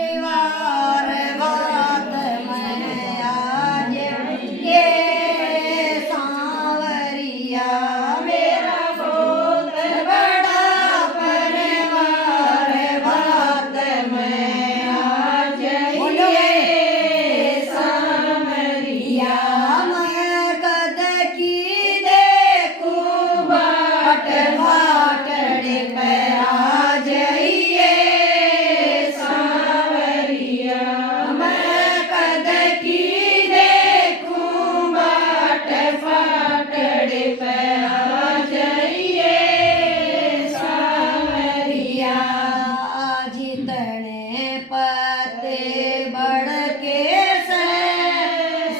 वार बात मैं आज ये सांवरिया मेरा बहुत बड़ा परिवार बात मैं आज ये सांवरिया मैं कद की देखूं बाट भाटड़े पे आज ये सांवरिया मैं कद की देखूं बाट भाटड़े पे आज ये सांवरिया जितने पते बढ़ के से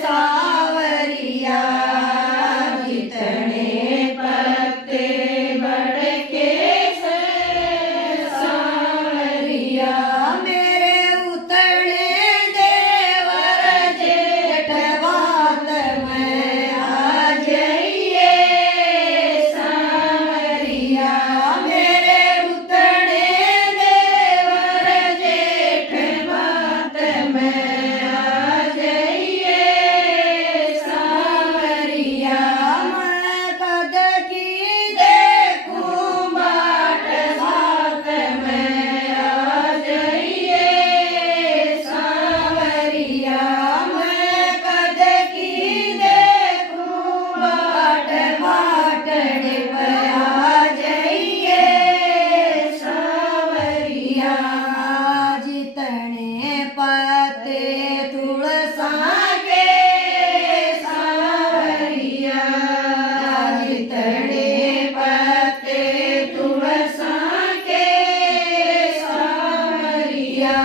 सांवरिया जितने पत्ते बढ़ के से सांवरिया मेरे उतने देवर जेठ बात मैं आज ये सांवरिया मेरे उतने देवर जेठ बात मैं आज ये सांवरिया मैं कद की देखूं बाट बात मैं आज ये सांवरिया मैं कद की देखूं बाट भाटड़े पे आज ये सांवरिया जितने पत्ते तुलसा के सांवरिया जितने पत्ते तुलसा के सांवरिया